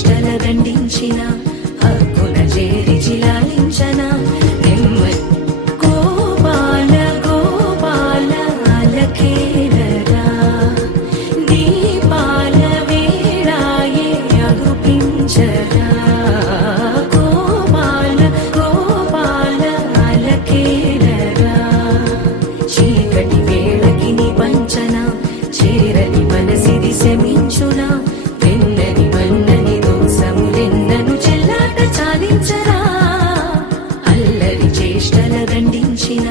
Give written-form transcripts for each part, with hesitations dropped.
చేష్టల దండించిన హక్కున చేరి చిలాలించన గోపాల గోపాల అలకేరరా దీపాల వేళాయే అగుపించరా గోపాల గోపాల అలకేరరా చీకటి వేళకి నిబంచన చేరని మనసిది శమించునా వెన్నని మన్నని దోసములెన్నను చెల్లాట చాలించరా అల్లరి చేష్టల దండించిన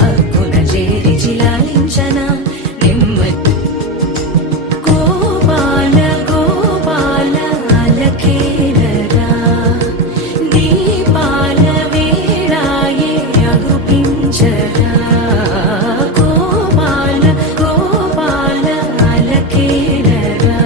హక్కున చేరి చిలాలించన నెమ్మది గోపాల గోపాల అలకేరరా దీపాల వేళాయే అగుపించరా గోపాల గోపాల అలకేరరా